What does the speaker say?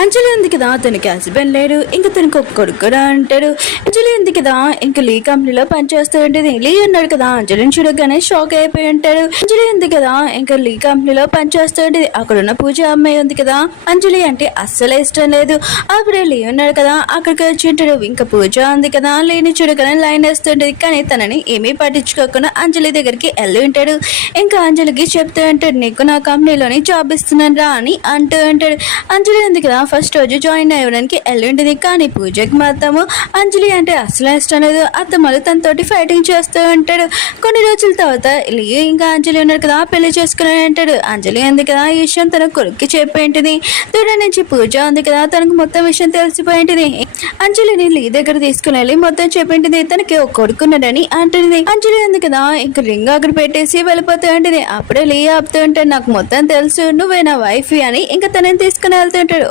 అంజలి ఉంది కదా, తనకి హస్బెండ్ లేడు, ఇంకా తనకు ఒక కొడుకు కూడా అంటాడు. అంజలి ఉంది కదా, ఇంకా లీ కంపెనీలో పనిచేస్తూ ఉంటుంది. లీ ఉన్నాడు కదా, అంజలిని చూడగానే షాక్ అయిపోయి ఉంటాడు. అంజలి ఉంది కదా, ఇంకా లీ కంపెనీలో పనిచేస్తూ ఉంటుంది. అక్కడున్న పూజ అమ్మాయి ఉంది కదా, అంజలి అంటే అస్సలు ఇష్టం లేదు. అప్పుడే లీ ఉన్నాడు కదా, అక్కడికి వచ్చి ఉంటాడు. ఇంకా పూజ ఉంది కదా, లేని చూడగానే లైన్ వేస్తుంటది. కానీ తనని ఏమీ పట్టించుకోకుండా అంజలి దగ్గరికి వెళ్ళి ఉంటాడు. ఇంకా అంజలికి చెప్తూ ఉంటాడు, నీకు నా కంపెనీలోని జాబ్ ఇస్తున్నాను రా అని అంటూ ఉంటాడు. అంజలి ఉంది కదా, ఫస్ట్ రోజు జాయిన్ అవ్వడానికి వెళ్ళింటుంది. కానీ పూజకి మాత్రము అంజలి అంటే అసలు ఇష్టం లేదు. అత్తమ్మలు తనతోటి ఫైటింగ్ చేస్తూ ఉంటాడు. కొన్ని రోజుల తర్వాత ఇంకా అంజలి ఉన్నాడు కదా, పెళ్లి చేసుకుని అంటాడు. అంజలి ఉంది కదా, ఈ విషయం తన కొడుక్కి చెప్పేంటిది. దూరం నుంచి పూజ ఉంది కదా, తనకు మొత్తం విషయం తెలిసిపోయింటిది. అంజలిని లీ దగ్గర తీసుకుని వెళ్ళి మొత్తం చెప్పింటిది. తనకి ఒక కొడుకున్నాడని అంటుంది. అంజలి ఉంది కదా, ఇంకా రింగ్ అక్కడ పెట్టేసి వెళ్ళిపోతూ ఉంటుంది. అప్పుడే లీ ఆపుతూ ఉంటాడు, నాకు మొత్తం తెలుసు, నువ్వే నా వైఫ్ అని. ఇంకా తనని తీసుకుని వెళ్తుంటాడు.